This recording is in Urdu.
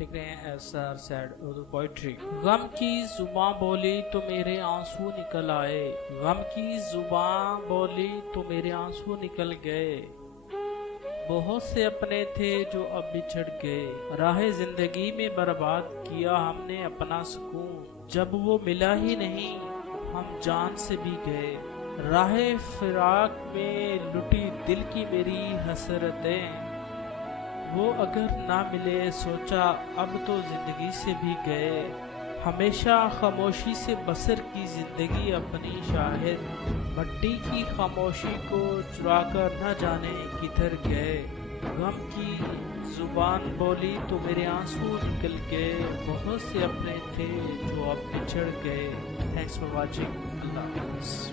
دیکھ رہے ہیں SR سیڈ اردو پوئٹری۔ غم کی زباں بولی تو میرے آنسو نکل آئے، غم کی زباں بولی تو میرے آنسو نکل گئے، بہت سے اپنے تھے جو اب بچھڑ گئے، راہ زندگی میں برباد کیا ہم نے اپنا سکون، جب وہ ملا ہی نہیں ہم جان سے بھی گئے، راہ فراق میں لٹی دل کی میری حسرتیں، وہ اگر نہ ملے سوچا اب تو زندگی سے بھی گئے، ہمیشہ خاموشی سے بسر کی زندگی اپنی شاہد، مٹی کی خاموشی کو چرا کر نہ جانے کدھر گئے، غم کی زبان بولی تو میرے آنسو نکل گئے، بہت سے اپنے تھے جو اب بچھڑ گئے۔ تھینکس فار واچنگ، اللہ حافظ۔